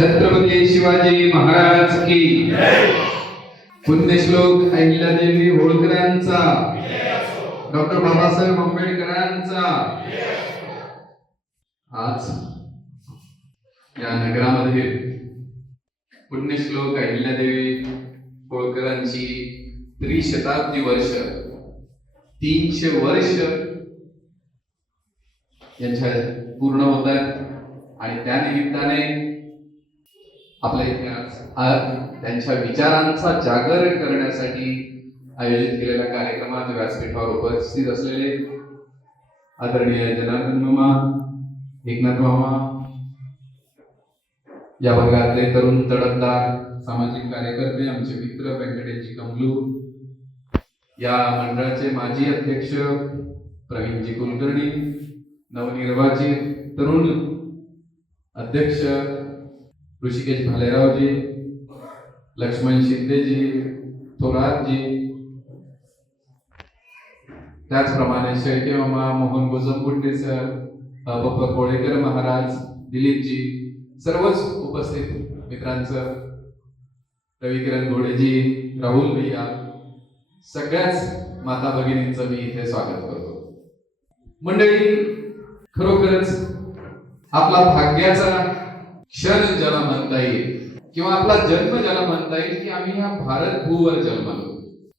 छत्रपती शिवाजी महाराज की पुण्यश्लोक अहिल्यादेवी होळकरांचा, डॉक्टर बाबासाहेब आंबेडकरांचा आज या नगरामध्ये पुण्यश्लोक अहिल्यादेवी होळकरांची त्रिशताब्दी वर्ष 300 वर्ष यांच्या पूर्ण होत आहेत आणि त्या निमित्ताने आपल्या इतिहास त्यांच्या विचारांचा जागर करण्यासाठी आयोजित केलेल्या कार्यक्रमात व्यासपीठावर उपस्थित असलेले आदरणीय जनार्दन मामा, एकनाथ मामा, या भागातले तरुण तडफदार सामाजिक कार्यकर्ते, आमचे मित्र व्यंकटेशजी कमलू, या मंडळाचे माजी अध्यक्ष प्रवीणजी कुलकर्णी, नवनिर्वाचित तरुण अध्यक्ष ऋषिकेश भालेरावजी, लक्ष्मण शिंदेजी, थोरातजी, त्याचप्रमाणे शेळके मामा, मोहन गोजमगुंडे सर, बप्पा कोळेकर महाराज, दिलीपजी, सर्वच उपस्थित मित्रांचं, रविकिरण घोडेजी, राहुल भैया, सगळ्याच माता भगिनींचं मी इथे स्वागत करतो. मंडळी, खरोखरच आपला भाग्याचा क्षण ज्याला म्हणता येईल किंवा आपला जन्म ज्याला म्हणता येईल की आम्ही ह्या भारत भूवर जन्मलो.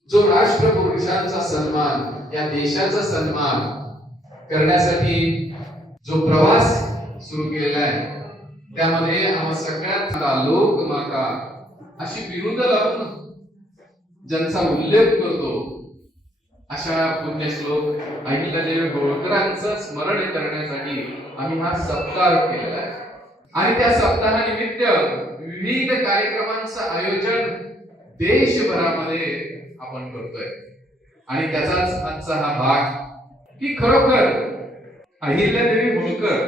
जो राष्ट्रपुरुषांचा सन्मान, या देशाचा सन्मान करण्यासाठी जो प्रवास सुरू केलेला आहे, त्यामध्ये आम्हा सगळ्यात लोकमाता अशी बिरुदं लावून ज्यांचा उल्लेख करतो, अशा पुण्यश्लोक अहिल्यादेवी होळकरांचं स्मरण करण्यासाठी आम्ही हा सप्ताह केलेला आहे. आणि त्या सप्ताहानिमित्त विविध कार्यक्रमांचं आयोजन देशभरामध्ये आपण करतोय. आणि त्याचाच आजचा हा भाग की खरोखर अहिल्यादेवी होळकर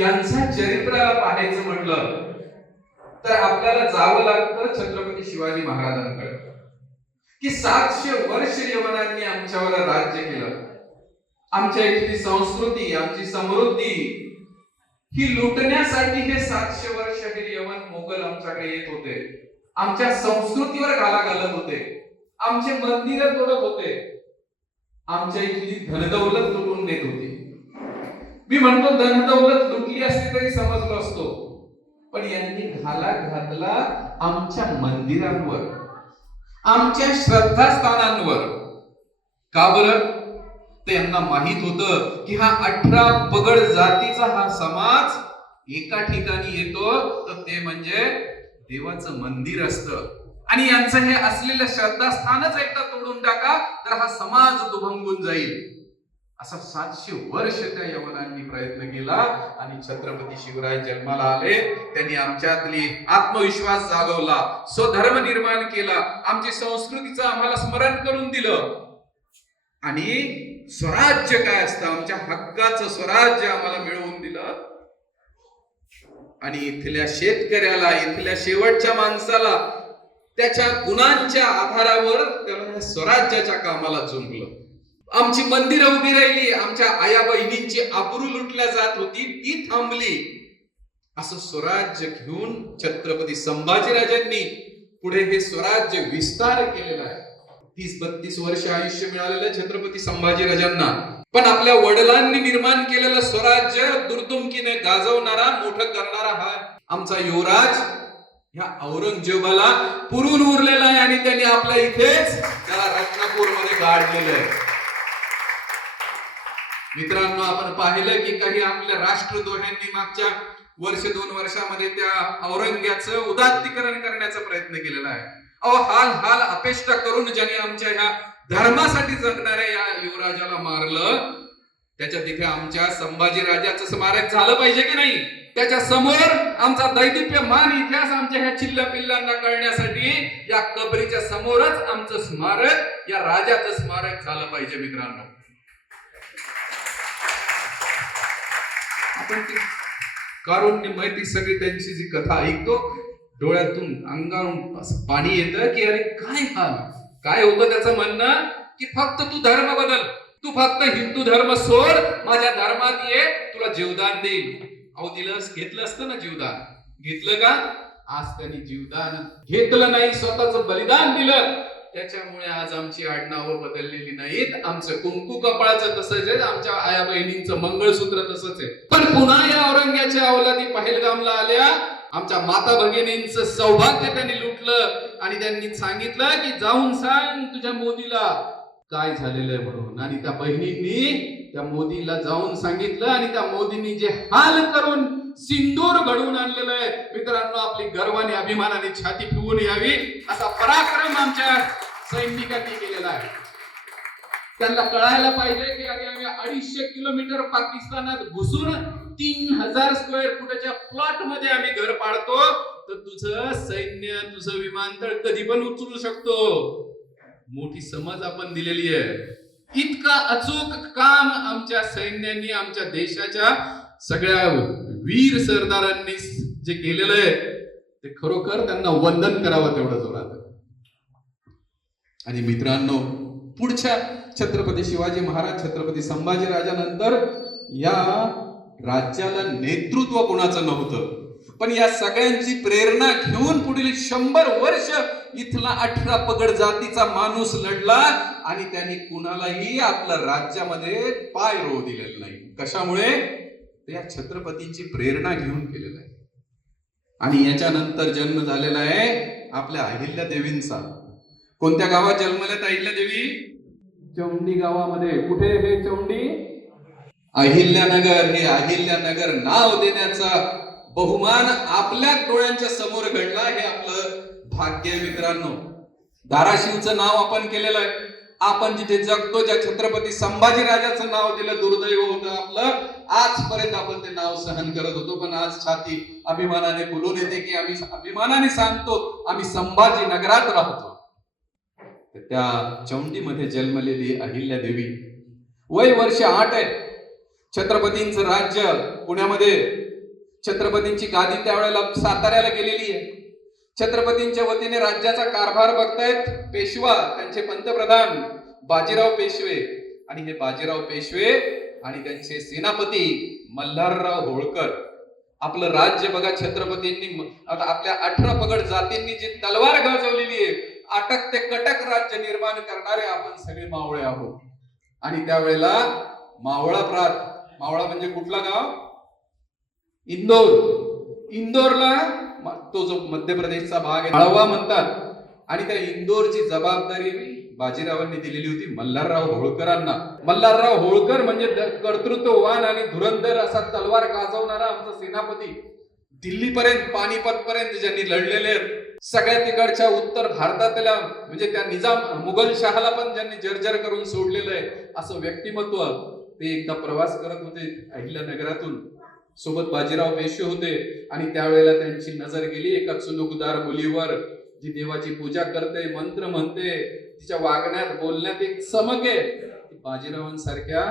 यांच्या चरित्राला पाहायचं म्हटलं तर आपल्याला जावं लागतं छत्रपती शिवाजी महाराजांकडे, की 700 वर्ष यवनांनी आमच्यावर राज्य केलं. आमच्या इथली संस्कृती, आमची समृद्धी ही लुटण्यासाठी हे 700 वर्ष हे यवन मोगल आमच्याकडे येत होते. आमच्या संस्कृतीवर घाला घालत होते, आमचे मंदिर तोडत होते, आमच्या इथली धनदौलत लुटून नेत होते. मी म्हणतो धनदौलत लुटली असती तरी समजलो असतो, पण यांनी घाला घातला आमच्या मंदिरांवर, आमच्या श्रद्धास्थानांवर. का बरं? त्यांना माहित होतं की हा 18 पगड जातीचा हा समाज एका ठिकाणी येतो तर ते म्हणजे देवाचं मंदिर असतं. आणि यांचं हे असलेलं श्रद्धास्थानच एकदा तोडून टाका तर हा समाज दुभंगून जाईल. असा 700 वर्ष त्या यवनांनी प्रयत्न केला आणि छत्रपती शिवराय जन्माला आले. त्यांनी आमच्यातली आत्मविश्वास जागवला, स्वधर्म निर्माण केला, आमची संस्कृतीचं आम्हाला स्मरण करून दिलं. आणि स्वराज्य काय असतं, आमच्या हक्काचं स्वराज्य आम्हाला मिळवून दिलं. आणि इथल्या शेतकऱ्याला, इथल्या शेवटच्या माणसाला त्याच्या गुणांच्या आधारावर त्याला स्वराज्याच्या कामाला जुंपलं. आमची मंदिरं उभी राहिली, आमच्या आया बहिणींची आबरू लुटल्या जात होती ती थांबली. असं स्वराज्य घेऊन छत्रपती संभाजीराजांनी पुढे हे स्वराज्य विस्तार केलेला आहे. 30-32 वर्ष आयुष्य मिळालेलं छत्रपती संभाजीराजांना, पण आपल्या वडिलांनी निर्माण केलेलं स्वराज्य दुर्दुमकीने गाजवणारा, मोठं करणारा हा आमचा युवराज ह्या औरंगजेबाला पुरून उरलेला आहे. आणि त्यांनी आपल्या इथेच त्याला रत्नापूरमध्ये गाडलेलं आहे. मित्रांनो, आपण पाहिलं की काही आपल्या राष्ट्रद्रोह्यांनी मागच्या 1-2 वर्षामध्ये त्या औरंग्याचं उदात्तीकरण करण्याचा प्रयत्न केलेला आहे. हाल अपेष्ट करून ज्यांनी आमच्या ह्या धर्मासाठी जगणाऱ्या या युवराजाला मारलं, त्याच्या तिथे आमच्या संभाजी राजाचं स्मारक झालं पाहिजे की नाही? त्याच्या समोर आमचा दैदिप्यमान इतिहास आमच्या ह्या चिल्ल्या पिल्लांना कळण्यासाठी या कबरीच्या समोरच आमचं स्मारक, या राजाचं स्मारक झालं पाहिजे. मित्रांनो, आपण ती कारुण्यमय ती सगळी त्यांची जी कथा ऐकतो, डोळ्यातून अंगावरून असं पाणी येतं की अरे काय होतं त्याचं म्हणणं की फक्त तू धर्म बदल, तू फक्त हिंदू धर्म सोड, माझ्या धर्मात ये, तुला जीवदान देईल. अहो दिलंस, घेतलं असतं ना जीवदान, घेतलं का? आज त्यांनी जीवदान घेतलं नाही, स्वतःच बलिदान दिलं, त्याच्यामुळे आज आमची आडनावं बदललेली नाहीत. आमचं कुंकू कपाळाचं तसंच आहे, आमच्या आया बहिणींचं मंगळसूत्र तसंच आहे. पण पुन्हा या औरंग्याच्या अवलादी पहलगामला आल्या. आमच्या माता भगिनींचं सौभाग्य त्यांनी लुटलं आणि त्यांनी सांगितलं की जाऊन सांग तुझ्या मोदीला काय झालेलं आहे म्हणून. आणि त्या बहिणींनी त्या मोदीला जाऊन सांगितलं आणि त्या मोदींनी जे हाल करून सिंदूर घडवून आणलेलं आहे मित्रांनो, आपली गर्वाने अभिमानाने छाती फुगून यावी असा पराक्रम आमच्या सैनिकांनी केलेला आहे. त्यांना कळायला पाहिजे की आम्ही 250 किलोमीटर पाकिस्तानात घुसून 3000 स्क्वेअर फुटाच्या प्लॉट मध्ये आम्ही घर पाडतो, तर तुझं सैन्य तुझं विमानतळ कधी पण उचलू शकतो. मोठी समज आपण दिलेली आहे. इतका अचूक काम आमच्या सैन्यांनी, आमच्या देशाच्या सगळ्या वीर सरदारांनी जे केलेलं आहे ते खरोखर त्यांना वंदन करावं तेवढं जोरात. आणि मित्रांनो, पुढच्या छत्रपती शिवाजी महाराज, छत्रपती संभाजी राजानंतर या राज्याला नेतृत्व कोणाचं नव्हतं. पण या सगळ्यांची प्रेरणा घेऊन पुढील 100 वर्ष इथला 18 पगड जातीचा माणूस लढला आणि त्यांनी कुणालाही आपल्या राज्यामध्ये पाय रोवू दिलेला नाही. कशामुळे? या छत्रपतींची प्रेरणा घेऊन केलेलं आहे. आणि याच्यानंतर जन्म झालेला आहे आपल्या अहिल्या देवींचा. कोणत्या गावात जन्मल्यात अहिल्या देवी? चौंडी गावामध्ये. कुठे हे चौंडी? अहिल्यानगर. हे अहिल्यानगर नाव देण्याचा बहुमान आपल्या डोळ्यांच्या समोर घडला. हे आपलं भाग्य आहे मित्रांनो. धाराशिवचं नाव आपण केलेलं आहे. आपण जिथे जगतो, ज्या छत्रपती संभाजी राजाचं नाव दिलं, दुर्दैव होतं आपलं. आजपर्यंत आपण ते नाव सहन करत होतो, पण आज छाती अभिमानाने फुलून येते की आम्ही अभिमानाने सांगतो आम्ही संभाजी नगरात राहतो. त्या चौंडीमध्ये जन्मलेली अहिल्या देवी, वय वर्ष 8 आहे. छत्रपतींचं राज्य पुण्यामध्ये, छत्रपतींची गादी त्यावेळेला साताऱ्याला गेलेली आहे. छत्रपतींच्या वतीने राज्याचा कारभार बघतायत पेशवा, त्यांचे पंतप्रधान बाजीराव पेशवे. आणि हे बाजीराव पेशवे आणि त्यांचे सेनापती मल्हारराव होळकर. आपलं राज्य बघा, छत्रपतींनी आता आपल्या 18 पगड जातींनी जी तलवार गाजवलेली आहे, अटक ते कटक राज्य निर्माण करणारे आपण सगळे मावळे आहोत. आणि त्यावेळेला मावळा प्रांत, मावळा म्हणजे कुठला गाव? इंदोर. इंदोरला तो जो मध्य प्रदेशचा भाग आहे माळवा म्हणतात. आणि त्या इंदोरची जबाबदारी बाजीरावांनी दिलेली होती मल्हारराव होळकरांना. मल्हारराव होळकर म्हणजे कर्तृत्ववान आणि धुरंधर असा तलवार गाजवणारा आमचा सेनापती. दिल्लीपर्यंत, पानिपत पर्यंत ज्यांनी लढलेले आहेत, सगळ्या तिकडच्या उत्तर भारतातल्या म्हणजे त्या निजाम मुघल शहाला पण ज्यांनी जर्जर करून सोडलेलं आहे असं व्यक्तिमत्व. ते एकदा प्रवास करत होते अहिल्यानगरातून, सोबत बाजीराव पेशवे होते. आणि त्यावेळेला त्यांची नजर गेली एका चुनुकदार मुलीवर, जी देवाची पूजा करते, मंत्र म्हणते, तिच्या वागण्यात बोलण्यात एक चमक आहे. बाजीरावांसारख्या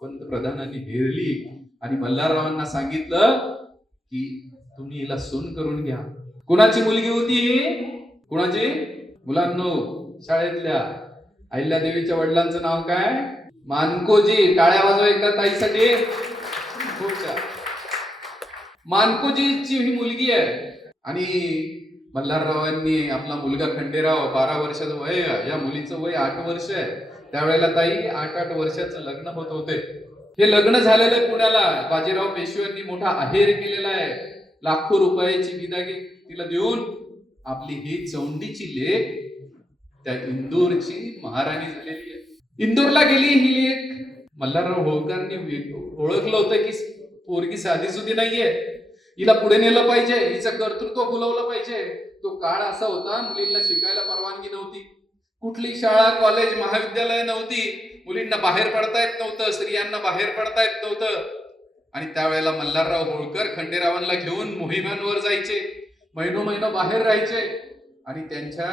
पंतप्रधानांनी हेरली आणि मल्हाररावांना सांगितलं की तुम्ही हिला सून करून घ्या. कुणाची मुलगी होती? कुणाची? मुलांनो, शाळेतल्या अहिल्यादेवीच्या वडिलांचं नाव काय? मानकोजी. टाळ्या वाजवा एकदा ताईसाठी. खूप छान. मानकोजीची ही मुलगी आहे. आणि मल्हाररावांनी आपला मुलगा खंडेराव, 12 वर्षाचं वय, या मुलीचं वय 8 वर्ष आहे. त्यावेळेला ताई 8 वर्षाचं लग्न होत होते. हे लग्न झालेलं पुण्याला. बाजीराव पेशव्यांनी मोठा आहेर केलेला आहे. लाखो रुपयाची बिदागी तिला देऊन आपली ही चौंडीची लेक त्या इंदोरची महाराणी झालेली आहे. इंदोरला गेली ही लेक. मल्हारराव होळकरांनी ओळखलं होतं की पोरगी साधी सुधी नाहीये, हिला पुढे नेलं पाहिजे, हिचं कर्तृत्व फुलवलं पाहिजे. तो काळ असा होता, मुलींना शिकायला परवानगी नव्हती. कुठली शाळा, कॉलेज, महाविद्यालय नव्हती. मुलींना बाहेर पडता येत नव्हतं, स्त्रियांना बाहेर पडता येत नव्हतं. आणि त्यावेळेला मल्हारराव होळकर खंडेरावांना घेऊन मोहिमांवर जायचे, महिनो बाहेर राहायचे. आणि त्यांच्या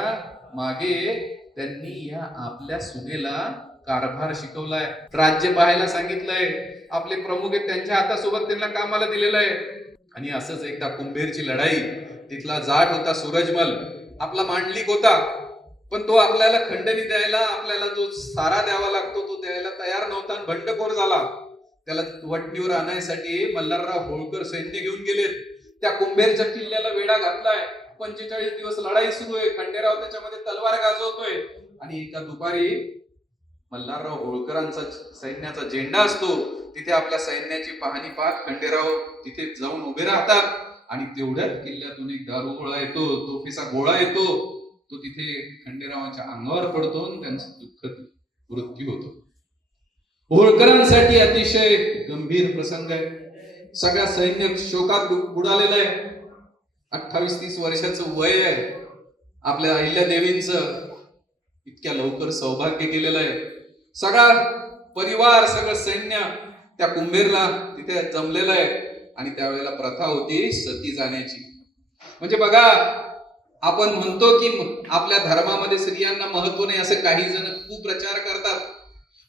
मागे त्यांनी या आपल्या सुनेला कारभार शिकवलाय, राज्य पाहायला सांगितलंय. आपले प्रमुख आहेत त्यांच्या हातासोबत त्यांना कामाला दिलेलं आहे. आणि असंच एकदा कुंभेरची लढाई, तिथला जाट होता सूरजमल, आपला मांडलिक होता, पण तो आपल्याला खंडणी द्यायला, आपल्याला जो सारा द्यावा लागतो तो द्यायला तयार नव्हता आणि बंडखोर झाला. त्याला वटणीवर आणण्यासाठी मल्हारराव होळकर सैन्य घेऊन गेलेत. त्या कुंभेरच्या किल्ल्याला वेढा घातलाय. 45 दिवस लढाई सुरू आहे. खंडेराव त्याच्यामध्ये तलवार गाजवतोय आणि एका दुपारी मल्हारराव होळकरांचा सैन्याचा झेंडा असतो. तिथे आपल्या सैन्याची पाहणी पाहत खंडेराव तिथे जाऊन उभे राहतात आणि तेवढ्यात किल्ल्यातून एक दारुगोळा येतो, तोफीचा गोळा येतो. तो तिथे खंडेरावांच्या अंगावर पडतो आणि त्यांचा दुःखद मृत्यू होतो. होळकरांसाठी अतिशय गंभीर प्रसंग आहे. सगळ्या सैन्य शोकात बुडालेलं आहे. 28-30 वर्षाचं वय आहे आपल्या अहिल्यादेवींचं. इतक्या लवकर सौभाग्य गेलेलं आहे. सगळा परिवार, सगळं सैन्य त्या कुंभेरला तिथे जमलेलं आहे आणि त्यावेळेला प्रथा होती सती जाण्याची. म्हणजे बघा, आपण म्हणतो की आपल्या धर्मामध्ये स्त्रियांना महत्व नाही असं काही जण कुप्रचार करतात.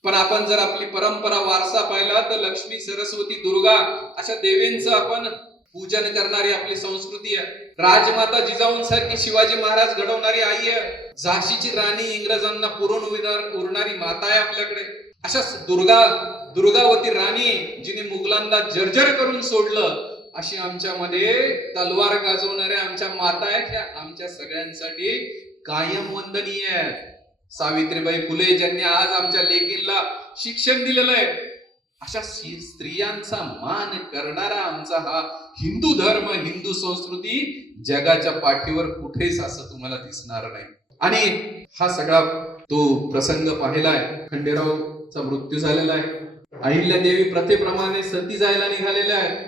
पण आपण जर आपली परंपरा वारसा पाहिला तर लक्ष्मी, सरस्वती, दुर्गा अशा देवींचं आपण पूजन करणारी आपली संस्कृती आहे. राजमाता जिजाऊंसारखी शिवाजी महाराज घडवणारी आई आहे. झाशीची राणी, इंग्रजांना पुरून उरणारी माता आहे आपल्याकडे. अशा दुर्गावती राणी जिने मुघलांना जर्जर करून सोडलं, अशी आमच्यामध्ये तलवार गाजवणाऱ्या आमच्या माता आहेत. ह्या आमच्या सगळ्यांसाठी कायम वंदनीय आहेत. सावित्रीबाई फुले ज्यांनी आज आमच्या लेकींना शिक्षण दिलेलं आहे, अशा स्त्रियांचा मान करणारा आमचा हा हिंदू धर्म, हिंदू संस्कृती जगाच्या पाठीवर कुठेच असं तुम्हाला दिसणार नाही. आणि हा सगळा तो प्रसंग पाहिलाय. खंडेरावचा मृत्यू झालेला आहे. अहिल्यादेवी प्रथेप्रमाणे सती जायला निघालेल्या आहेत.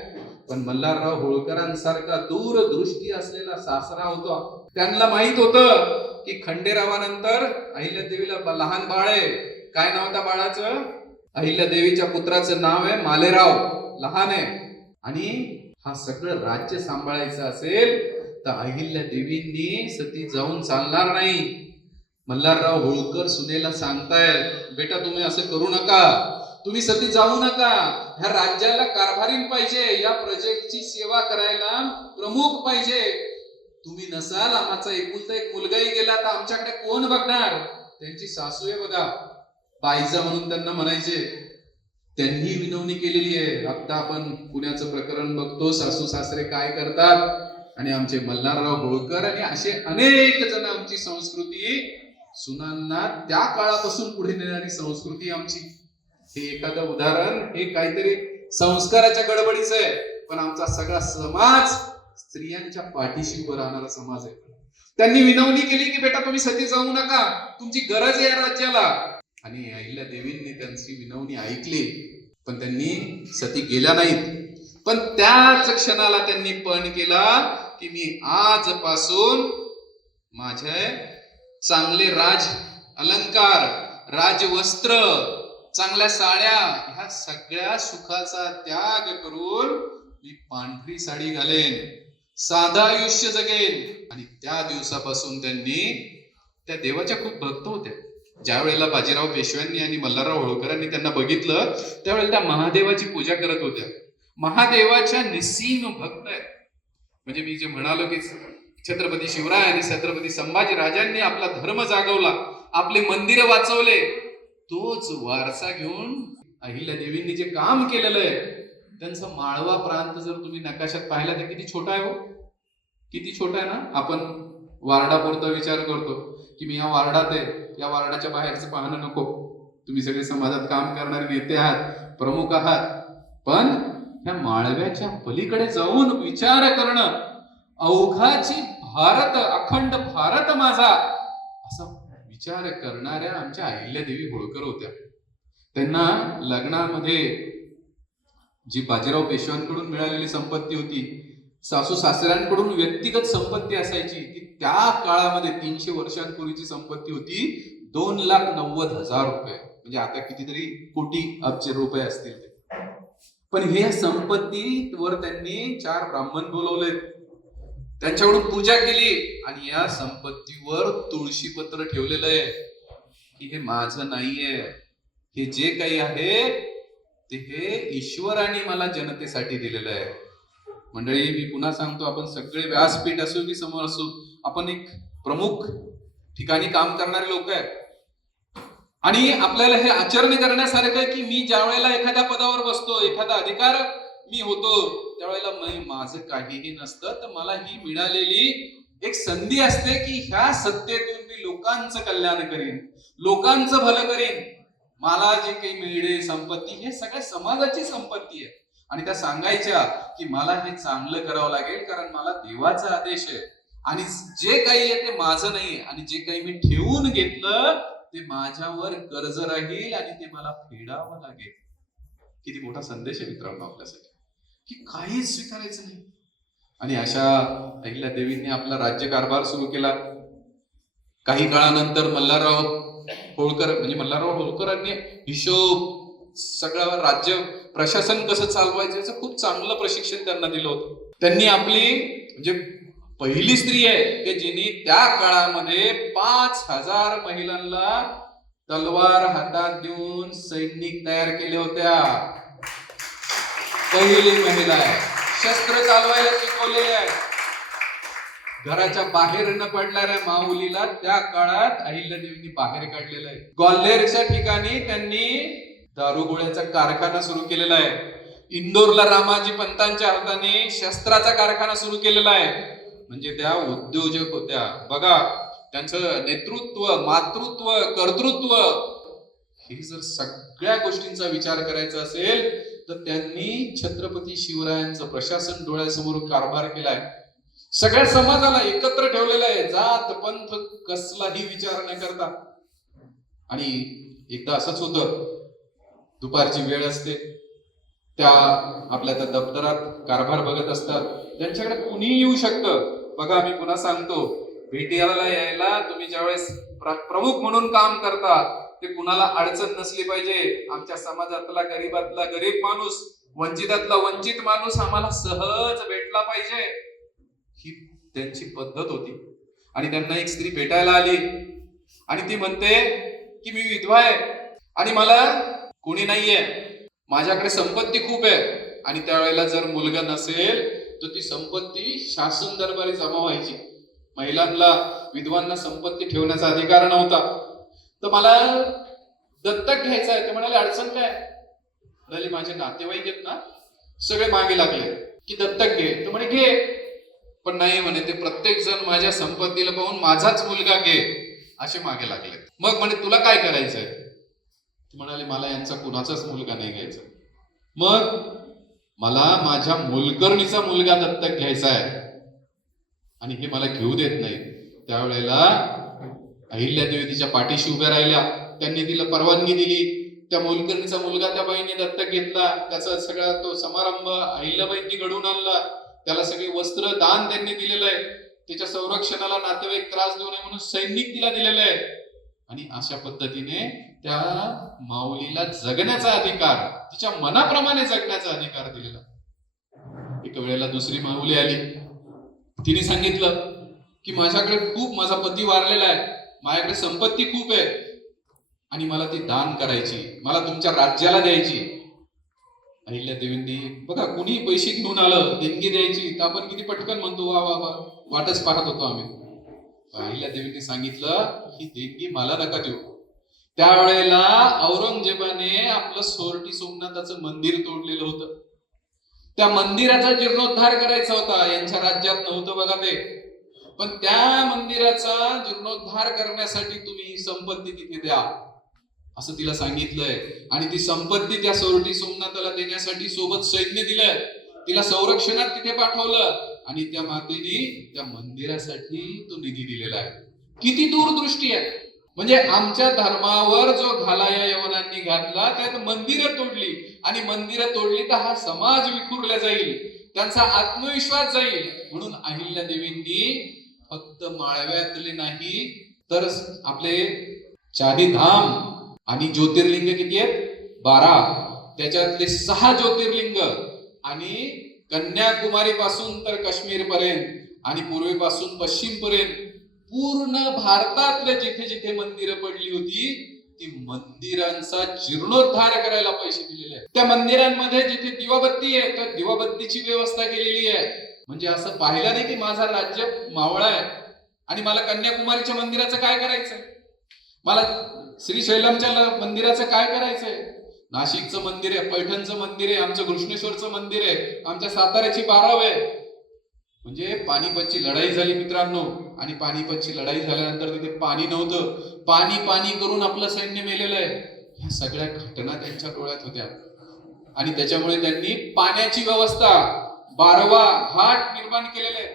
पण मल्हारराव होळकरांसारखा दूरदृष्टी असलेला सासरा होता. त्यांना माहित होतं की खंडेरावानंतर अहिल्यादेवीला लहान बाळ आहे. काय नाव त्या बाळाचं? अहिल्यादेवीच्या पुत्राचं नाव आहे मालेराव, लहान आहे. आणि हा सगळं राज्य सांभाळायचं असेल तर अहिल्यादेवींनी सती जाऊन चालणार नाही. मल्हारराव होळकर सुनेला सांगतायत, बेटा तुम्ही असं करू नका, तुम्ही सती जाऊ नका. ह्या राज्याला कारभारी पाहिजे, या प्रजेची सेवा करायला प्रमुख पाहिजे. तुम्ही नसाल, आमचा एकुलता एक मुलगाही गेला तर आमच्याकडे कोण बघणार? त्यांची सासू आहे बघा, बाईजा म्हणून त्यांना म्हणायचे. त्यांनी विनवणी केलेली आहे. आता आपण पुण्याचं प्रकरण बघतो, सासू सासरे काय करतात. आणि आमचे मल्हारराव होळकर आणि असे अनेक जण आमची संस्कृती, सुनांना त्या काळापासून पुढे नेणारी संस्कृती आमची. हे एखादं उदाहरण, हे काहीतरी संस्काराच्या गडबडीचं आहे. पण आमचा सगळा समाज स्त्रियांच्या पाठीशी उभं राहणारा समाज आहे. त्यांनी विनवणी केली की बेटा तुम्ही सती जाऊ नका, तुमची गरज आहे या राज्याला. आणि अहिल्यादेवींनी त्यांची विनवणी ऐकली, पण त्यांनी सती गेल्या नाहीत. पण त्याच क्षणाला त्यांनी पण केला की मी आजपासून माझे चांगले राज अलंकार, राजवस्त्र, चांगल्या साड्या, ह्या सगळ्या सुखाचा त्याग करून मी पांढरी साडी घालेन, साधा आयुष्य जगेन. आणि त्या दिवसापासून त्यांनी, त्या देवाच्या खूप भक्त होत्या. ज्या वेळेला बाजीराव पेशव्यांनी आणि मल्हारराव होळकरांनी त्यांना बघितलं त्यावेळेला त्या महादेवाची पूजा करत होत्या. महादेवाच्या निस्सीम भक्त आहेत. म्हणजे मी जे म्हणालो की छत्रपती शिवराय आणि छत्रपती संभाजी राजांनी आपला धर्म जागवला, आपले मंदिर वाचवले, तोच वारसा घेऊन अहिल्यादेवींनी जे काम केलेलं आहे. त्यांचा माळवा प्रांत जर तुम्ही नकाशात पाहिला तर किती छोटा आहे हो, किती छोटा आहे ना. आपण वार्डापुरता विचार करतो की मी या वार्डात आहे, या वार्डाच्या बाहेरचं पाहणं नको. तुम्ही सगळे समाजात काम करणारे नेते आहात, प्रमुख आहात, पण या माळव्याच्या पलीकडे जाऊन विचार करणं, अवघाची भारत, अखंड भारत माझा, असा विचार करणाऱ्या आमच्या अहिल्यादेवी होळकर होत्या. त्यांना लग्नामध्ये जी बाजीराव पेशव्यांकडून मिळालेली संपत्ती होती, सासू सासऱ्यांकडून व्यक्तिगत संपत्ती असायची, ती त्या काळामध्ये 300 वर्षांपूर्वीची संपत्ती होती 2,90,000 रुपये. म्हणजे आता कितीतरी कोटी अब्ज रुपये असतील ते. पण हे संपत्तीवर त्यांनी 4 ब्राह्मण बोलवले, त्यांच्याकडून पूजा केली आणि या संपत्तीवर तुळशी पत्र ठेवलेलं आहे की हे माझं नाहीये, हे जे काही आहे ते हे ईश्वराने मला जनतेसाठी दिलेलं आहे. मंडळी, मी पुन्हा सांगतो, आपण सगळे व्यासपीठ असो की समोर असो, आपण एक प्रमुख ठिकाणी काम करणारे लोक आहेत. आणि आपल्याला हे आचरण करण्यासारखं आहे की मी ज्या वेळेला एखाद्या पदावर बसतो, एखादा अधिकार मी होतो त्यावेळेला माझं काहीही नसतं, तर मला ही मिळालेली एक संधी असते की ह्या सत्तेतून मी लोकांचं कल्याण करीन, लोकांचं भलं करीन. मला जे काही मिळेल संपत्ती हे सगळ्या समाजाची संपत्ती आहे. आणि त्या सांगायच्या की मला हे चांगलं करावं लागेल, कारण मला देवाचा आदेश आहे. आणि जे काही आहे ते माझं नाही, आणि जे काही मी ठेवून घेतलं ते माझ्यावर कर्ज राहील आणि ते मला फेडावं लागेल. किती मोठा संदेश आहे मित्रांनो आपल्यासाठी, की काहीच स्वीकारायचं नाही. आणि अशा अहिल्यादेवींनी आपला राज्यकारभार सुरू केला. काही काळानंतर मल्हारराव होळकर, म्हणजे मल्हारराव होळकरांनी हिशोब सगळं राज्य प्रशासन कसं चालवायचं याचं खूप चांगलं प्रशिक्षण त्यांना दिलं होतं. त्यांनी आपली म्हणजे पहिली स्त्री आहे की जिने त्या काळामध्ये 5,000 महिलांना तलवार हातात देऊन सैनिक तयार केले होत्या. पहिली महिला आहे, शस्त्र चालवायला शिकवलेले आहे. घराच्या बाहेर न पडणाऱ्या माऊलीला त्या काळात अहिल्यादेवींनी बाहेर काढलेलं आहे. ग्वाल्हेरच्या ठिकाणी त्यांनी दारुगोळ्याचा कारखाना सुरू केलेला आहे. इंदोरला रामाजी पंतांच्या हाताने शस्त्राचा कारखाना सुरू केलेला आहे. म्हणजे त्या उद्योजक होत्या. बघा, त्यांचं नेतृत्व, मातृत्व, कर्तृत्व, हे जर सगळ्या गोष्टींचा विचार करायचा असेल तर त्यांनी छत्रपती शिवरायांचं प्रशासन डोळ्यासमोर कारभार केलाय. सगळ्या समाजाला एकत्र ठेवलेलं आहे, जात पंथ कसलाही विचार न करता. आणि एकदा असंच होतं, दुपारची वेळ असते, त्या आपल्या त्या दप्तरात कारभार बघत असतात. त्यांच्याकडे कुणीही येऊ शकतं. बघा, मी पुन्हा सांगतो, भेटीला यायला तुम्ही ज्यावेळेस प्रमुख म्हणून काम करता ते कुणाला अडचण नसली पाहिजे. आमच्या समाजातला गरीबातला गरीब माणूस, वंचितातला वंचित माणूस आम्हाला सहज भेटला पाहिजे, ही त्यांची पद्धत होती. आणि त्यांना एक स्त्री भेटायला आली आणि ती म्हणते की मी विधवा आहे आणि मला कोणी नाहीये, माझ्याकडे संपत्ती खूप आहे. आणि त्यावेळेला जर मुलगा नसेल तर ती संपत्ती शासन दरबारी जमा व्हायची. महिलांना, विधवांना संपत्ती ठेवण्याचा अधिकार नव्हता. तर मला दत्तक घ्यायचं आहे. ते म्हणाले अडचण काय? म्हणाले माझे नातेवाईक आहेत ना, सगळे मागे लागले की दत्तक घे. तर म्हणे घे, पण नाही म्हणे, ते प्रत्येक जण माझ्या संपत्तीला पाहून माझाच मुलगा घे असे मागे लागले. मग म्हणे तुला काय करायचंय? म्हणाले मला यांचा कुणाचाच मुलगा नाही घ्यायचा, मग मला माझ्या मोलकर्णीचा मुलगा दत्तक घ्यायचा आहे आणि हे मला घेऊ देत नाही. त्यावेळेला अहिल्यादेवी तिच्या पाठीशी उभ्या राहिल्या. त्यांनी तिला परवानगी दिली. त्या मोलकर्णीचा मुलगा त्या बाईंनी दत्तक घेतला. त्याचा सगळा तो समारंभ अहिल्याबाईंनी घडवून आणला. त्याला सगळे वस्त्र दान त्यांनी दिलेलं आहे. त्याच्या संरक्षणाला नातेवाईक त्रास देऊ नये म्हणून सैनिक तिला दिलेले आहे. आणि अशा पद्धतीने त्या माऊलीला जगण्याचा अधिकार, तिच्या मनाप्रमाणे जगण्याचा अधिकार दिलेला. एका वेळेला दुसरी माऊली आली. तिने सांगितलं की माझ्याकडे खूप, माझा पती वारलेला आहे, माझ्याकडे संपत्ती खूप आहे आणि मला ती दान करायची, मला तुमच्या राज्याला द्यायची. अहिल्यादेवींनी, बघा, कुणी पैसे घेऊन आलं, देणगी द्यायची तर आपण किती पटकन म्हणतो वा वा वा, वाटच पाहत होतो आम्ही. अहिल्यादेवींनी सांगितलं ही देणगी मला नका देऊ. त्यावेळेला औरंगजेबाने आपलं सोरटी सोमनाथाचं मंदिर तोडलेलं होतं. त्या मंदिराचा जीर्णोद्धार करायचा होता. यांच्या राज्यात नव्हतं बघा ते, पण त्या मंदिराचा जीर्णोद्धार करण्यासाठी तुम्ही ही संपत्ती तिथे द्या असं तिला सांगितलंय. आणि ती संपत्ती त्या सोरटी सोमनाथाला देण्यासाठी सोबत सैन्य दिलंय. तिला संरक्षणात तिथे पाठवलं आणि त्या मातेने त्या मंदिरासाठी तो निधी दिलेला आहे. किती दूरदृष्टी आहे. म्हणजे आमच्या धर्मावर जो घालाया यवनांनी घातला, त्यात मंदिरं तोडली आणि मंदिरं तोडली तर हा समाज विखुरला जाईल, त्यांचा आत्मविश्वास जाईल. म्हणून अहिल्यादेवींनी फक्त माळव्यातले नाही तर आपले चारी धाम आणि ज्योतिर्लिंग किती आहेत? 12. त्याच्यातले 6 ज्योतिर्लिंग आणि कन्याकुमारी पासून तर काश्मीर पर्यंत आणि पूर्वेपासून पश्चिम पर्यंत पूर्ण भारतातले जिथे जिथे मंदिरं पडली होती ती मंदिरांचा जीर्णोद्धार करायला पैसे दिलेले आहेत. त्या मंदिरांमध्ये जिथे दिवाबत्ती आहे तर दिवाबत्तीची व्यवस्था केलेली आहे. म्हणजे असं पाहिलं नाही की माझा राज्य मावळा आहे आणि मला कन्याकुमारीच्या मंदिराचं काय करायचंय, मला श्रीशैलमच्या मंदिराचं काय करायचंय. नाशिकचं मंदिर आहे, पैठणचं मंदिर आहे, आमचं घृष्णेश्वरचं मंदिर आहे, आमच्या साताऱ्याची 12 आहे. म्हणजे पानिपतची लढाई झाली मित्रांनो, आणि पानिपतची लढाई झाल्यानंतर तिथे पाणी नव्हतं, पाणी पाणी करून आपलं सैन्य मेलेलं आहे. ह्या सगळ्या घटना त्यांच्या डोळ्यात होत्या आणि त्याच्यामुळे त्यांनी पाण्याची व्यवस्था 12वा घाट निर्माण केलेले.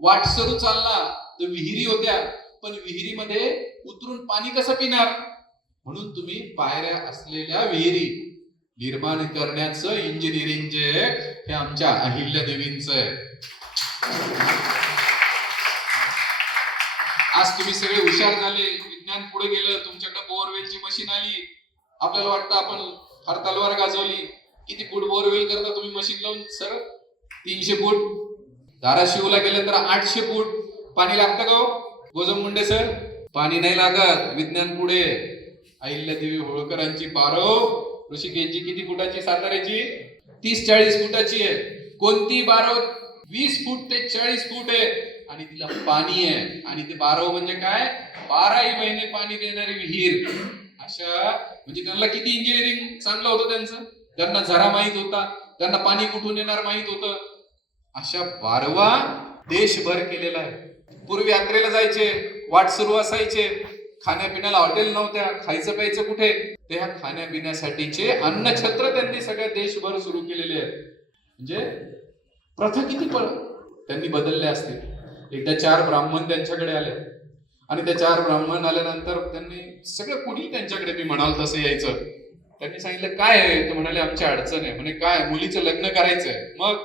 वाटसरू चालला तर विहिरी होत्या, पण विहिरीमध्ये उतरून पाणी कसं पिणार, म्हणून तुम्ही पायऱ्या असलेल्या विहिरी निर्माण करण्याचं इंजिनिअरिंग जे आहे हे आमच्या अहिल्या देवींचं आहे. आज तुम्ही सगळे हुशार झाले, विज्ञान पुढे गेलं, तुमच्याकडे बोअरवेलची मशीन आली. आपल्याला वाटतं आपण फार तलवार गाजवली. किती फूट बोअरवेल करता तुम्ही मशीन लावून सर? 300 फूट. धाराशिवला गेलं तर 800 फूट पाणी लागतं का हो गोजम मुंडे सर? पाणी नाही लागत. विज्ञान पुढे. अहिल्यादेवी होळकरांची बारव ऋषिकेशची किती फुटाची? साताऱ्याची 30-40 फुटाची आहे. कोणती बारव? 20 फूट ते 40 फूट आहे आणि तिला पाणी आहे. आणि ते बारव म्हणजे काय? 12ही महिने पाणी देणारी विहीर. अशा म्हणजे त्यांना किती इंजिनिअरिंग चांगलं होतं त्यांचं. त्यांना झरा माहित होता, त्यांना पाणी कुठून येणार माहित होतं. अशा 12वा देशभर केलेला आहे. पूर्वी यात्रेला जायचे, वाट सुरू असायचे, खाण्यापिण्याला हॉटेल नव्हत्या, खायचं प्यायचं कुठे? ते ह्या खाण्यापिण्यासाठीचे अन्नछत्र त्यांनी सगळ्या देशभर सुरू केलेले आहेत. म्हणजे प्रथा किती त्यांनी बदलल्या असतील. एकदा 4 ब्राह्मण त्यांच्याकडे आले आणि त्या 4 ब्राह्मण आल्यानंतर त्यांनी सगळं कुणी त्यांच्याकडे मी म्हणाल तसं यायचं. त्यांनी सांगितलं काय आहे? तर म्हणाले आमची अडचण आहे. म्हणे काय? मुलीचं लग्न करायचंय. मग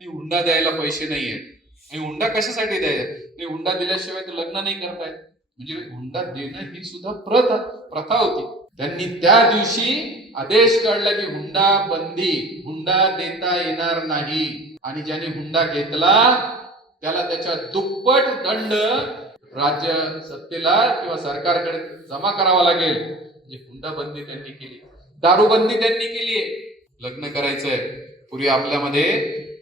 हुंडा द्यायला पैसे नाहीये. हुंडा कशासाठी द्यायचा? हुंडा दिल्याशिवाय ते लग्न नाही करतायत. म्हणजे हुंडा देणं ही सुद्धा प्रथा होती. त्यांनी त्या दिवशी आदेश काढला की हुंडा बंदी, हुंडा देता येणार नाही. आणि ज्याने हुंडा घेतला त्याला त्याच्या दुप्पट दंड राज्य सत्तेला किंवा सरकारकडे जमा करावा लागेल. म्हणजे हुंडा बंदी त्यांनी केली. दारूबंदी त्यांनी केली. लग्न करायचंय. पूर्वी आपल्यामध्ये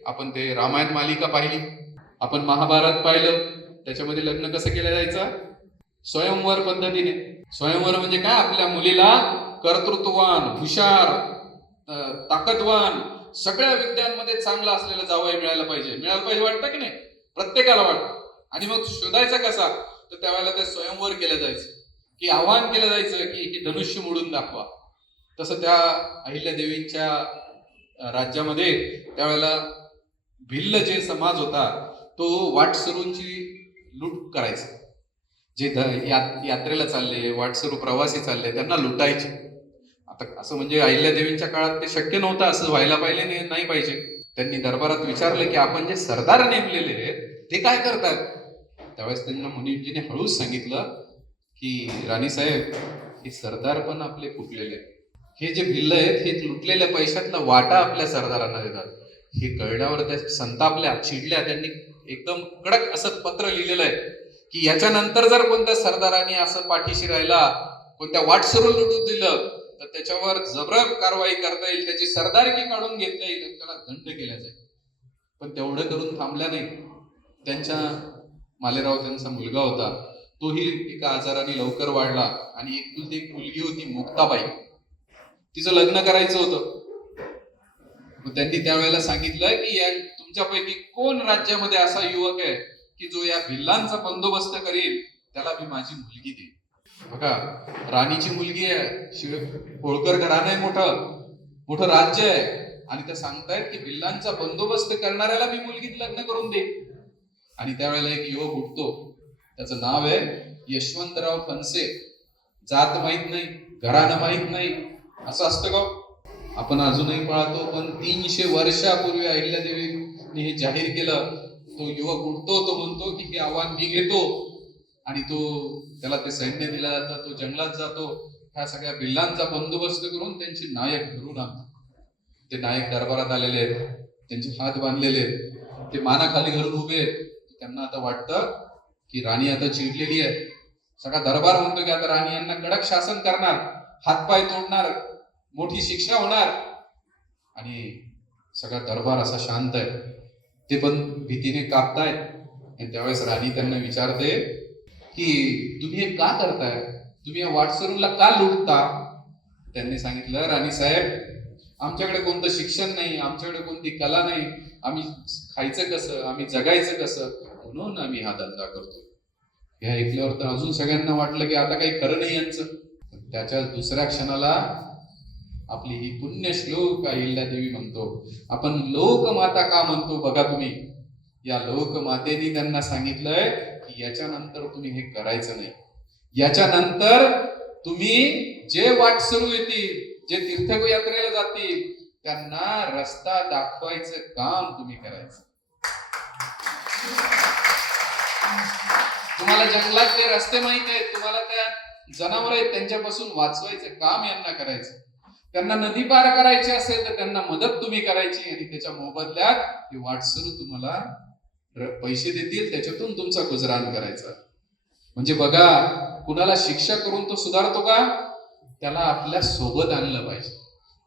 आपण ते रामायण मालिका पाहिली, आपण महाभारत पाहिलं. त्याच्यामध्ये लग्न कसं केलं जायचं? स्वयंवर पद्धतीने. स्वयंवर म्हणजे काय? आपल्या मुलीला कर्तृत्ववान, हुशार, ताकदवान, सगळ्या विद्यांमध्ये चांगला असलेला जावई मिळायला पाहिजे वाटतं की नाही? प्रत्येकाला वाटतं. आणि मग शोधायचा कसा? तर त्यावेळेला ते स्वयंवर केलं जायचं, की आव्हान केलं जायचं की ही धनुष्य मोडून दाखवा. तसं त्या अहिल्यादेवींच्या राज्यामध्ये त्यावेळेला भिल्ल जे समाज होता तो वाटसरूंची लूट करायचा. जे यात्रेला चालले, वाटसरू प्रवासी चालले, त्यांना लुटायचे. आता असं म्हणजे अहिल्यादेवींच्या काळात ते शक्य नव्हतं, असं व्हायला पाहिजे नाही पाहिजे. त्यांनी दरबारात विचारलं की आपण जे सरदार नेमलेले आहेत ते काय करतात? त्यावेळेस त्यांना मुनींजीने हळूच सांगितलं की राणीसाहेब, हे सरदार पण आपले फुटलेले आहेत. हे जे भिल्ल आहेत हे लुटलेल्या पैशातला वाटा आपल्या सरदारांना देतात. हे कळल्यावर त्या संतापल्या, चिडल्या. त्यांनी एकदम कडक असं पत्र लिहिलेलं आहे की याच्यानंतर जर कोणत्या सरदारांनी असं पाठीशी राहिला, कोणत्या वाटसरू लुटू दिलं तर त्याच्यावर जबर कारवाई करता येईल, त्याची सरदारकी काढून घेतता येईल, त्याला दंड केला जाईल. पण तेवढं करून थांबल्या नाही. त्यांच्या मालेराव त्यांचा मुलगा होता, तोही एका आजाराने लवकर वाढला आणि एकुलती एक मुलगी होती मुक्ताबाई, तिचं लग्न करायचं होतं. त्यांनी त्यावेळेला सांगितलं की या तुमच्यापैकी कोण राज्यामध्ये असा युवक आहे की जो या भिल्लांचा बंदोबस्त करेल, त्याला मी माझी मुलगी देईन. बघा, राणीची मुलगी आहे, होळकर घराणं आहे, मोठं राज्य आहे, आणि त्या सांगतायत की भिल्लांचा बंदोबस्त करणाऱ्याला मी मुलगीत लग्न करून देईन. आणि त्यावेळेला एक युवक उठतो, त्याचं नाव आहे यशवंतराव फणसे. जात माहित नाही, घराणं माहित नाही, असं असतं का? आपण अजूनही पाहतो. पण 300 वर्षापूर्वी अहिल्यादेवीने हे जाहीर केलं. तो युवक उठतो, तो म्हणतो की हे आव्हान मी घेतो, आणि त्याला ते सैन्य दिलं जातं, तो जंगलात जातो, ह्या सगळ्या भिल्लांचा बंदोबस्त करून त्यांचे नायक घरून आणतो. ते नायक दरबारात आलेले आहेत, त्यांचे हात बांधलेले आहेत, ते मानाखाली घरून उभे आहेत. त्यांना आता वाटतं की राणी आता चिडलेली आहे. सगळा दरबार म्हणतो की आता राणी यांना कडक शासन करणार, हातपाय तोडणार, मोठी शिक्षा होणार. आणि सगळा दरबार असा शांत आहे. ते पण भीतीने कापतायत. आणि त्यावेळेस राणी त्यांना विचारते की तुम्ही हे का करताय? तुम्ही या वाटसरूला का लुटता? त्यांनी सांगितलं, राणी साहेब, आमच्याकडे कोणतं शिक्षण नाही, आमच्याकडे कोणती कला नाही, आम्ही खायचं कसं, आम्ही जगायचं कसं, म्हणून आम्ही हा धंदा करतो. हे ऐकल्यावर तर अजून सगळ्यांना वाटलं की आता काही खरं नाही यांचं. त्याच्या दुसऱ्या क्षणाला आपली ही पुण्यश्लोक अहिल्यादेवी म्हणतो. आपण लोकमाता का म्हणतो बघा तुम्ही. या लोकमातेने त्यांना सांगितलंय की याच्यानंतर तुम्ही हे करायचं नाही. याच्यानंतर तुम्ही जे वाटसरू येतील, जे तीर्थयात्रेला जातील, त्यांना रस्ता दाखवायचं काम तुम्ही करायचं. तुम्हाला जंगलातले रस्ते माहित आहेत, तुम्हाला त्या जनावर आहेत त्यांच्यापासून वाचवायचं काम यांना करायचं. त्यांना नदी पार करायची असेल तर त्यांना मदत तुम्ही करायची, आणि त्याच्या मोबदल्यात हे वाटसरू तुम्हाला पैसे देतील, त्याच्यातून तुमचा गुजराण करायचा. म्हणजे बघा, कुणाला शिक्षा करून तो सुधारतो का? त्याला आपल्या सोबत आणलं पाहिजे,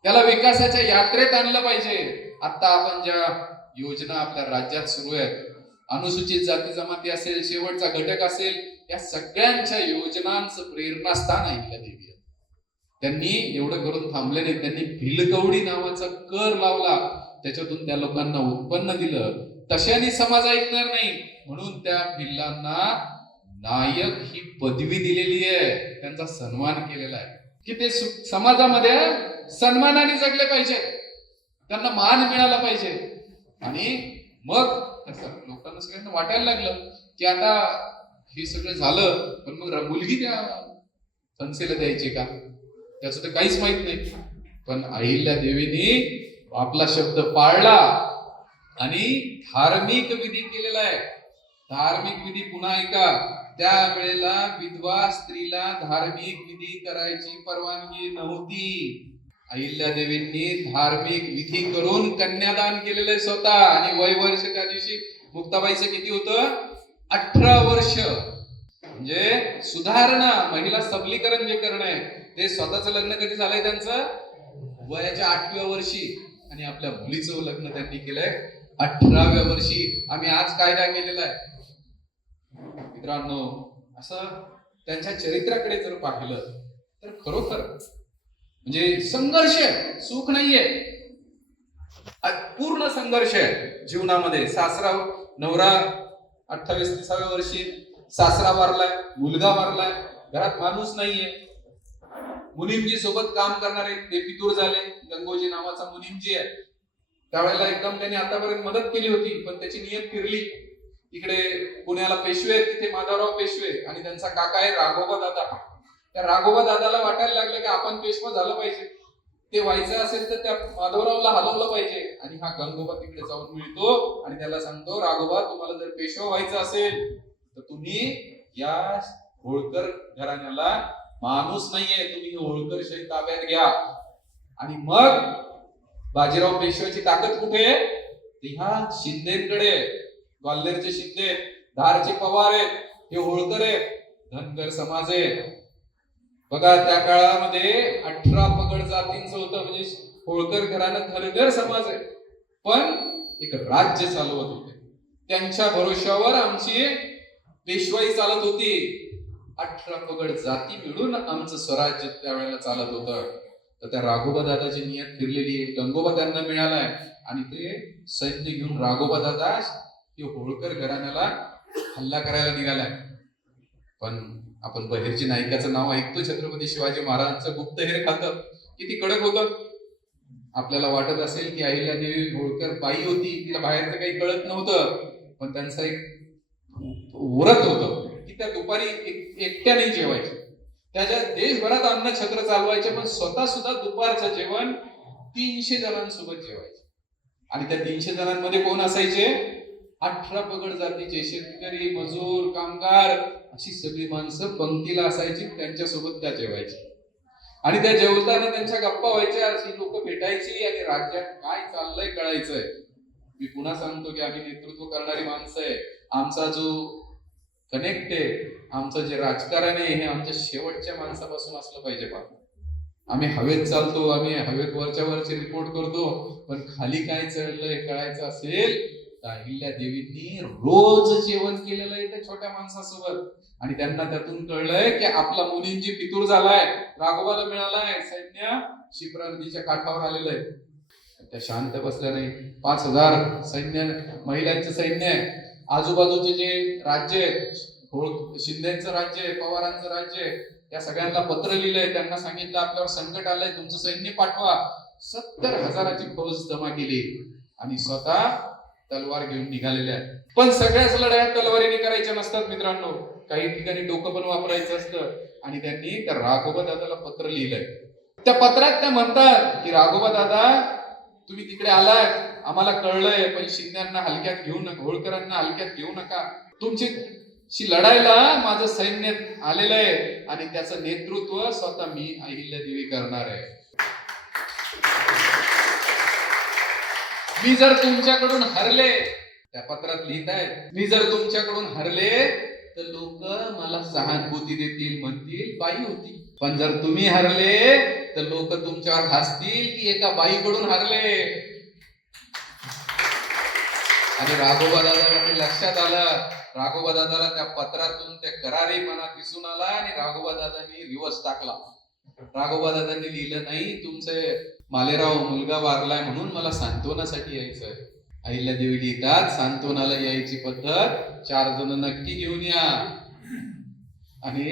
त्याला विकासाच्या यात्रेत आणलं पाहिजे. आता आपण ज्या योजना आपल्या राज्यात सुरू आहेत, अनुसूचित जाती जमाती असेल, शेवटचा घटक असेल, या सगळ्यांच्या योजनांचं प्रेरणास्थान अहिल्यादेवी आहे. त्यांनी एवढं करून थांबले नाही, त्यांनी भिलकवडी नावाचा कर लावला, त्याच्यातून त्या लोकांना उत्पन्न दिलं. तशाने समाज ऐकणार नाही, म्हणून त्या भिल्लांना नायक ही पदवी दिलेली आहे, त्यांचा सन्मान केलेला आहे की ते समाजामध्ये सन्मानाने जगले पाहिजे, त्यांना मान मिळाला पाहिजे. आणि मग लोकांना सगळ्यांना वाटायला लागलं की आता हे सगळं झालं, पण मग मुलगी त्या कन्सेला द्यायची का, त्याचं तर काहीच माहित नाही. पण अहिल्यादेवीने आपला शब्द पाळला आणि धार्मिक विधी केलेला आहे. धार्मिक विधी पुन्हा ऐका, त्यावेळेला विधवा स्त्रीला धार्मिक विधी करायची परवानगी नव्हती. अहिल्यादेवींनी धार्मिक विधी करून कन्यादान केलेलं आहे स्वतः. आणि वय वर्ष त्या दिवशी मुक्ताबाईचं किती होतं? 18 वर्ष. म्हणजे सुधारणा, महिला सबलीकरण जे करणं आहे, ते स्वतःचं लग्न कधी झालंय त्यांचं? वयाच्या 8व्या वर्षी. आणि आपल्या मुलीचं लग्न त्यांनी केलंय 18व्या वर्षी. आम्ही आज कायदा केलेला आहे. मित्रांनो, असं त्यांच्या चरित्राकडे जर पाहिलं तर खरोखर म्हणजे संघर्ष आहे, सुख नाहीये, पूर्ण संघर्ष आहे जीवनामध्ये. सासरा नवरा 28-30व्या वर्षी सासरा मारलाय, मुलगा मारलाय, घरात माणूस नाहीये. मुनिमजी सोबत काम करणारे ते पितूर झाले. गंगोजी नावाचा मुनिमजी आहे. त्यावेळेला एकदम त्यांनी आतापर्यंत मदत केली होती, पण त्याची नियत फिरली. इकडे पुण्याला पेशवे आहेत, तिथे माधवराव पेशवे आणि त्यांचा काका आहे राघोबा दादा. त्या राघोबा दादाला वाटायला लागलं की आपण पेशवा झालं पाहिजे, ते व्हायचं असेल तर त्या माधवरावला हलवलं पाहिजे. आणि हा गंगोबा तिकडे जाऊन मिळतो आणि त्याला सांगतो, राघोबा, तुम्हाला जर पेशवा व्हायचं असेल तर तुम्ही या होळकर घराण्याला, माणूस नाहीये, तुम्ही होळकर शाही ताब्यात घ्या. आणि मग बाजीराव पेशव्याची ताकद कुठे आहे? ह्या शिंदेकडे. ग्वाल्हेरचे शिंदे, धारचे पवार आहेत, हे होळकर आहेत, धनगर समाज आहे. बघा, त्या काळामध्ये 18 पगड जातींचं होतं, म्हणजे होळकर घराणं धनगर समाज आहे, पण एक राज्य चालवत होते. त्यांच्या भरोश्यावर आमची पेशवाई चालत होती. 18 पगड जाती मिळून आमचं स्वराज्य त्यावेळेला चालत होतं. तर त्या राघोबा दादाची नियत फिरलेली आहे. गंगोबा त्यांना मिळालाय आणि ते सैन्य घेऊन राघोबा दादा होळकर घराण्याला हल्ला करायला निघालाय. पण आपण बहिर्जी नायकाचं नाव ऐकतो, छत्रपती शिवाजी महाराजांचं गुप्तहेर खातं किती कडक होतं. आपल्याला वाटत असेल की अहिल्यादेवी होळकर बाई होती, तिला बाहेरचं काही कळत नव्हतं, पण त्यांचं एक व्रत होतं की त्या दुपारी एकट्याने जेवायचे. त्याच्या देशभरात अन्न छत्र चालवायचे, पण स्वतः सुद्धा दुपारचं जेवण 300 जणांसोबत जेवायचे. आणि त्या 300 जणांमध्ये कोण असायचे? 18 पगड जातीचे शेतकरी, मजूर, कामगार, अशी सगळी माणसं पंक्तीला असायची, त्यांच्यासोबत त्या जेवायच्या. आणि त्या जेवताना त्यांच्या गप्पा व्हायच्या, अशी लोक भेटायची आणि राज्यात काय चाललंय कळायचंय. मी पुन्हा सांगतो की आम्ही नेतृत्व करणारी माणसं आहे. आमचा जो कनेक्ट आहे, आमचं जे राजकारण आहे, हे आमच्या शेवटच्या माणसापासून असलं पाहिजे. आम्ही हवेत चालतो, आम्ही हवेत वरच्या वरचे रिपोर्ट करतो, पण खाली काय चाललंय कळायचं असेल अहिल्या देवींनी रोज जेवण केलेलं आहे त्या छोट्या माणसासोबत, आणि त्यांना त्यातून कळलंय की आपला मुलींची पितूर झालाय, राघोबाला मिळालाय, सैन्य शिप्रा नदीच्या काठावर आलेलं आहे. त्या शांत बसल्या नाही. 5,000 सैन्य, महिलांचं सैन्य आहे. आजूबाजूचे जे राज्य आहेत, शिंदेचं राज्य आहे, पवारांचं राज्य आहे, त्या सगळ्यांना पत्र लिहिलंय, त्यांना सांगितलं आपल्यावर संकट आलंय, तुमचं सैन्य पाठवा. 70,000ची फौज जमा केली आणि स्वतः तलवार घेऊन निघालेल्या आहेत. पण सगळ्याच लढाया तलवारीने करायच्या नसतात मित्रांनो, काही ठिकाणी डोकं पण वापरायचं असतं. आणि त्यांनी त्या राघोबा दादाला पत्र लिहिलंय. त्या पत्रात त्या म्हणतात की राघोबा दादा, तुम्ही तिकडे आलाय, आम्हाला कळलंय, पण शिंद्यांना हलक्यात घेऊ नका, होळकरांना हलक्यात घेऊ नका. तुमची लढायला माझं सैन्य आलेलं आहे आणि त्याचं नेतृत्व स्वतः मी अहिल्यादेवी करणार आहे. मी जर तुमच्याकडून हरले, त्या पत्रात लिहित आहेत, मी जर तुमच्याकडून हरले तर लोक मला सहानुभूती देतील, म्हणतील बाई होती. पण जर तुम्ही हरले तर लोक तुमच्यावर हसतील की एका बाईकडून हरले. आणि राघोबा दादाला ते लक्षात आलं. राघोबा दादाला त्या पत्रातून त्या करारीपणा दिसून आला आणि राघोबा दादांनी रिवर्स टाकला. राघोबा दादांनी लिहिलं नाही, तुमचे मालेराव मुलगा वारलाय म्हणून मला सांत्वनासाठी यायचंय. अहिल्यादेवी लिहितात, सांत्वनाला यायची पद्धत 4 जण नक्की घेऊन या. आणि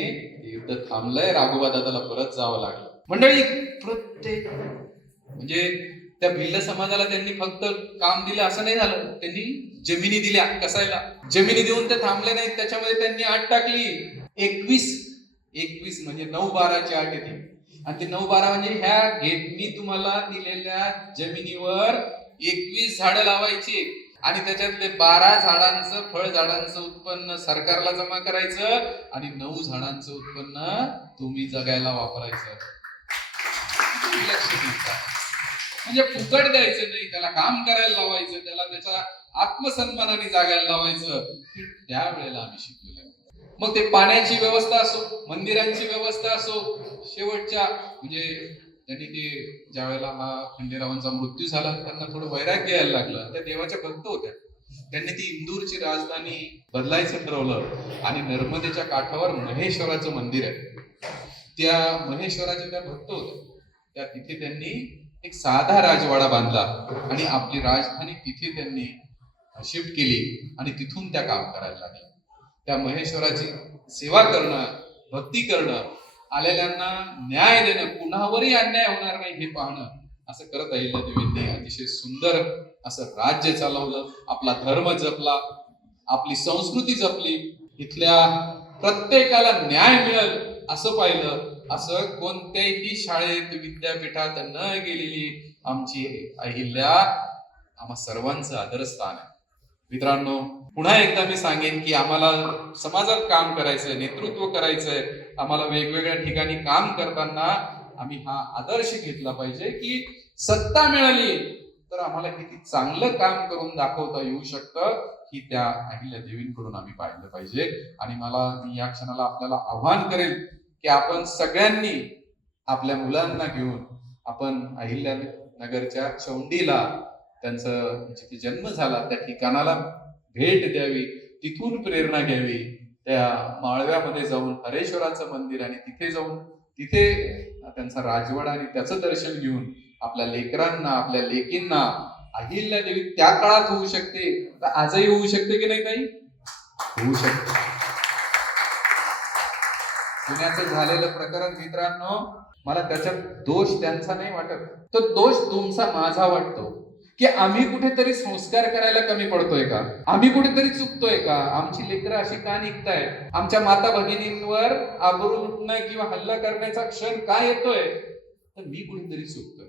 युद्ध थांबलंय, राघोबा दादाला परत जावं लागलं. मंडळी, प्रत्येक म्हणजे त्या भिल्ल समाजाला त्यांनी फक्त काम दिलं असं नाही झालं, त्यांनी जमिनी दिल्या कसायला. जमिनी देऊन ते थांबले नाहीत, त्याच्यामध्ये त्यांनी अट टाकली 21 म्हणजे 9-12ची अट येते. आणि ते 9-12 म्हणजे मी तुम्हाला दिलेल्या जमिनीवर 21 झाडं लावायची आणि त्याच्यातले 12 झाडांचं, फळ झाडांचं उत्पन्न सरकारला जमा करायचं आणि 9 झाडांचं उत्पन्न तुम्ही जगायला वापरायचं. लक्ष द्यायचं म्हणजे फुकट द्यायचं नाही, त्याला काम करायला लावायचं, त्याला त्याच्या आत्मसन्मानाने जागायला लावायचं. त्यावेळेला आम्ही शिकलेलो. मग ते पाण्याची व्यवस्था असो, मंदिरांची व्यवस्था असो, शेवटच्या म्हणजे त्यांनी ते ज्यावेळेला हा खंडेरावांचा मृत्यू झाला, त्यांना थोडं वैराग्य यायला लागलं. त्या देवाच्या भक्त होत्या, त्यांनी ती इंदूरची राजधानी बदलायचं ठरवलं आणि नर्मदेच्या काठावर महेश्वराचं मंदिर आहे, त्या महेश्वराच्या त्या भक्त होत्या. त्या तिथे त्यांनी एक साधा राजवाडा बांधला आणि आपली राजधानी तिथे त्यांनी शिफ्ट केली आणि तिथून त्या काम करायला लागल्या. त्या महेश्वराची सेवा करणं, भक्ती करणं, आलेल्यांना न्याय देणं, कुणावरही अन्याय होणार नाही हे पाहणं, असं करत अहिल्यादेवींनी अतिशय सुंदर असं राज्य चालवलं, आपला धर्म जपला, आपली संस्कृती जपली, इथल्या प्रत्येकाला न्याय मिळेल असं पाहिलं. असं कोणत्याही शाळेत, विद्यापीठात न गेलेली आमची अहिल्या आम्हा सर्वांचं आदरस्थान आहे. मित्रांनो, पुन्हा एकदा मी सांगेन की आम्हाला समाजात काम करायचंय, नेतृत्व करायचंय, आम्हाला वेगवेगळ्या ठिकाणी काम करताना आम्ही हा आदर्श घेतला पाहिजे की सत्ता मिळाली तर आम्हाला किती चांगलं काम करून दाखवता येऊ शकतं, ही त्या अहिल्यादेवींकडून आम्ही पाहिलं पाहिजे. आणि मी या क्षणाला आपल्याला आव्हान करेल की आपण सगळ्यांनी आपल्या मुलांना घेऊन आपण अहिल्यानगरच्या चौंडीला, त्यांचं जिथे जन्म झाला त्या ठिकाणाला भेट द्यावी, तिथून प्रेरणा घ्यावी. त्या माळव्यामध्ये जाऊन हरेश्वराचं मंदिर आणि तिथे जाऊन तिथे त्यांचा राजवाडा आणि त्याचं दर्शन घेऊन आपल्या लेकरांना, आपल्या लेकींना अहिल्यादेवी त्या काळात होऊ शकते तर आजही होऊ शकते की नाही ताई? होऊ शकते. पुण्याचं झालेलं प्रकरण मित्रांनो, मला त्याच्यात दोष त्यांचा नाही वाटत, तो दोष तुमचा माझा वाटतो की आम्ही कुठेतरी संस्कार करायला कमी पडतोय का? आम्ही कुठेतरी चुकतोय का? आमची लेकरं अशी का निघतायत? आमच्या माता भगिनींवर आबरू लुटणं किंवा हल्ला करण्याचा क्षण का येतोय? तर मी कुठेतरी चुकतोय.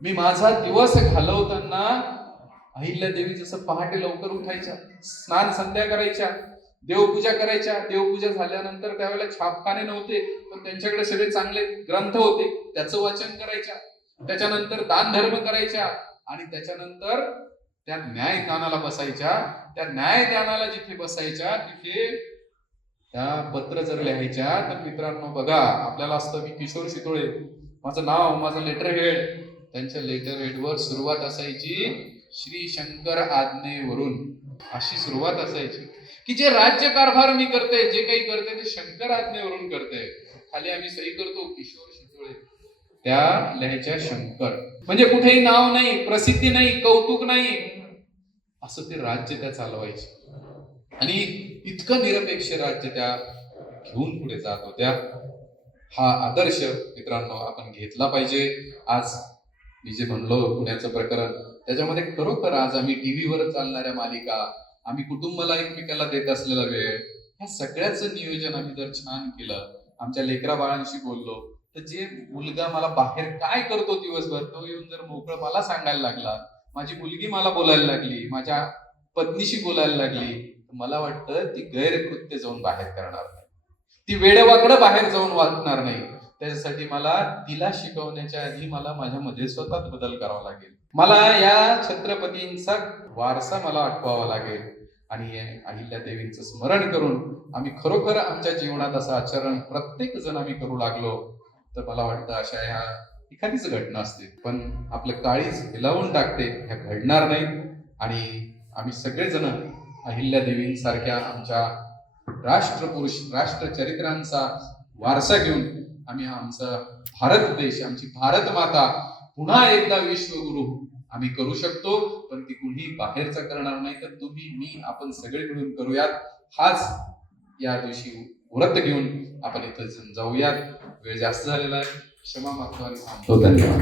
मी माझा दिवस घालवताना अहिल्यादेवी जसं पहाटे लवकर उठायच्या, स्नान संध्या करायच्या, देवपूजा करायच्या, देवपूजा झाल्यानंतर त्यावेळेला छापखाने नव्हते, पण त्यांच्याकडे सगळे चांगले ग्रंथ होते, त्याचं वाचन करायच्या, त्याच्यानंतर दान धर्म करायच्या आणि त्याच्यानंतर त्या न्यायदानाला बसायच्या. त्या न्यायदानाला जिथे बसायच्या तिथे त्या पत्र जर लिहायच्या तर मित्रांनो बघा, आपल्याला असतं मी किशोर शितोळे, माझं नाव, माझं लेटर हेड, त्यांच्या लेटर हेडवर सुरुवात असायची श्री शंकर आज्ञेवरून, अशी सुरुवात असायची की जे राज्य कारभार मी करते, जे काही करते ते शंकर आज्ञेवरून करते. खाली आम्ही सही करतो किशोर शितोळे, त्या लिहायच्या शंकर. म्हणजे कुठेही नाव नाही, प्रसिद्धी नाही, कौतुक नाही, असं ते राज्य त्या चालवायचे. आणि इतकं निरपेक्ष राज्य त्या घेऊन पुढे जात होत्या. हा आदर्श मित्रांनो आपण घेतला पाहिजे. आज मी जे म्हणलो पुण्याचं प्रकरण, त्याच्यामध्ये खरोखर आज आम्ही टीव्हीवर चालणाऱ्या मालिका, आम्ही कुटुंबाला एकमेकाला देत असलेला वेळ, ह्या सगळ्याचं नियोजन आम्ही जर छान केलं, आमच्या लेकरा बाळांशी बोललो, तर जे मुलगा मला बाहेर काय करतो दिवसभर, तो येऊन जर मोकळं मला सांगायला लागला, माझी मुलगी मला बोलायला लागली, माझ्या पत्नीशी बोलायला लागली, तर मला वाटतं ती गैरकृत्य जाऊन बाहेर करणार नाही, ती वेडेवाकडं बाहेर जाऊन वागणार नाही. त्याच्यासाठी मला तिला शिकवण्याच्या आधी मला माझ्यामध्ये स्वतःच बदल करावा लागेल. मला या छत्रपतींचा वारसा मला आठवावा लागेल. आणि अहिल्या देवींचं स्मरण करून आम्ही खरोखर आमच्या जीवनात असं आचरण प्रत्येक जण आम्ही करू लागलो, तर मला वाटतं अशा ह्या एखादीच घटना असते, पण आपलं काळीज हिलावून टाकते, ह्या घडणार नाहीत. आणि आम्ही सगळेजण अहिल्या देवींसारख्या आमच्या राष्ट्रपुरुष, राष्ट्रचरित्रांचा वारसा घेऊन आम्ही आमचा भारत देश, आमची भारत माता पुन्हा एकदा विश्वगुरु आम्ही करू शकतो. पण ती कुणी बाहेरचा करणार नाही, तर तुम्ही, मी, आपण सगळे मिळून करूयात. हाच या दिवशी व्रत घेऊन आपण इथं जाऊयात. वेळ जास्त झालेला आहे, क्षमा मागतो आणि थांबतो. धन्यवाद.